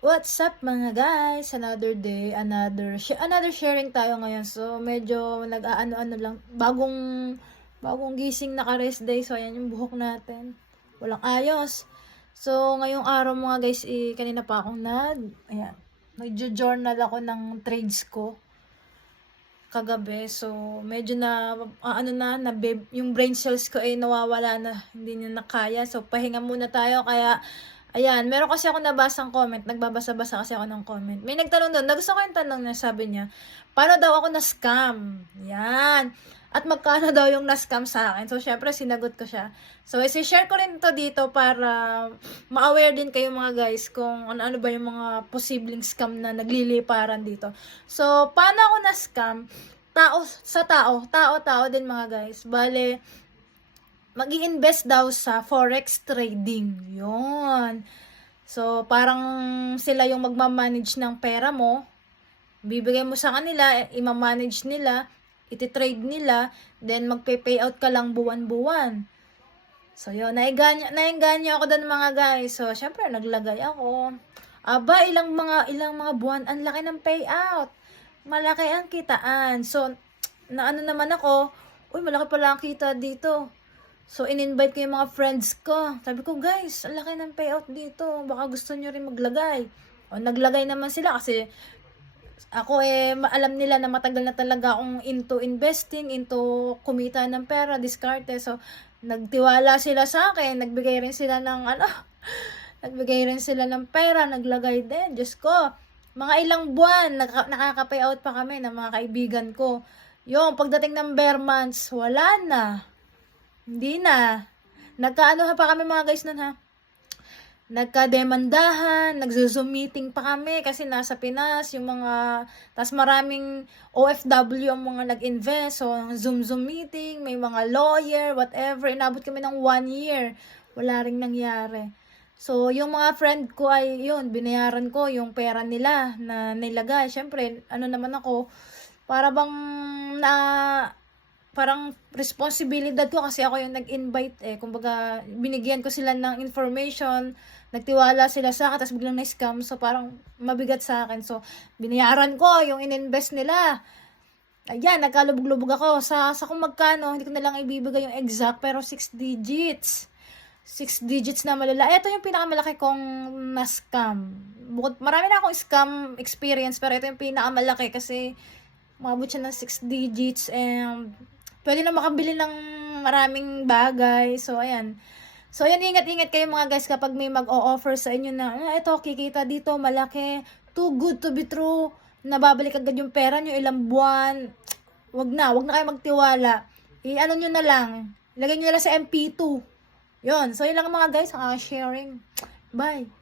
What's up mga guys? Another day, another sh- another sharing tayo ngayon. So medyo nag-aano-ano lang bagong bagong gising na ka-rest day. So ayan yung buhok natin. Walang ayos. So ngayong araw mga guys, eh, kanina pa akong nag ayan, nagjo-journal ako ng trades ko kagabi. So medyo na ano na, na yung brain cells ko ay nawawala na, hindi niya nakaya. So pahinga muna tayo kaya Ayan, meron kasi ako nabasang comment, nagbabasa-basa kasi ako ng comment. May nagtanong doon, nagusto ko yung tanong niya, sabi niya, paano daw ako na-scam? Yan. At magkano daw yung na-scam sa akin? So, syempre, sinagot ko siya. So, isi-share ko rin to dito para ma-aware din kayo mga guys kung ano-ano ba yung mga posibleng scam na nagliliparan dito. So, paano ako na-scam? Tao sa tao, tao-tao din mga guys. Bale, mag invest daw sa forex trading. Yun. So, parang sila yung magmamanage ng pera mo. Bibigay mo sa kanila, ima-manage nila, iti-trade nila, then magpe-payout ka lang buwan-buwan. So, yun. Naiganya, nainganyo ako doon mga guys. So, syempre, naglagay ako. Aba, ilang mga, ilang mga buwan, ang laki ng payout. Malaki ang kitaan. So, na ano naman ako, uy, malaki pala ang kita dito. So, in-invite ko yung mga friends ko. Sabi ko, guys, ang laki ng payout dito. Baka gusto nyo rin maglagay. O, naglagay naman sila kasi ako eh, alam nila na matagal na talaga akong into investing, into kumita ng pera, diskarte. So, nagtiwala sila sa akin. Nagbigay rin sila ng ano, nagbigay rin sila ng pera, naglagay din. Diyos ko, mga ilang buwan, naka, nakaka-payout pa kami ng mga kaibigan ko. Yung, pagdating ng bear months, wala na. Hindi na. Nagkaano pa kami mga guys nun ha. Nagkademandahan, nagzo-zoom meeting pa kami kasi nasa Pinas yung mga, tas maraming OFW ang mga nag-invest. So, Zoom-Zoom meeting, may mga lawyer, whatever. Inabot kami ng one year. Wala ring nangyari. So, yung mga friend ko ay, yun, binayaran ko yung pera nila na nilagay. Siyempre, ano naman ako, para bang na parang responsibilidad ko kasi ako yung nag-invite eh. Kumbaga, binigyan ko sila ng information, nagtiwala sila sa akin, tapos biglang na-scam. So, parang mabigat sa akin. So, binayaran ko yung in-invest nila. Ayan, nagkalubog-lubog ako. Sa, sa kung magkano, hindi ko na lang ibibigay yung exact, pero 6 digits. 6 digits na malala. Ito yung pinakamalaki kong na-scam. Bukod, marami na akong scam experience, pero ito yung pinakamalaki kasi umabot siya ng 6 digits and pwede na makabili ng maraming bagay. So, ayan. So, ayan, ingat-ingat kayo mga guys kapag may mag-o-offer sa inyo na, ah, ito, kikita dito, malaki, too good to be true, nababalik agad yung pera nyo ilang buwan. Wag na, wag na kayo magtiwala. I-ano nyo na lang, lagay nyo na lang sa MP2. Yun, so yun lang mga guys, ang sharing. Bye!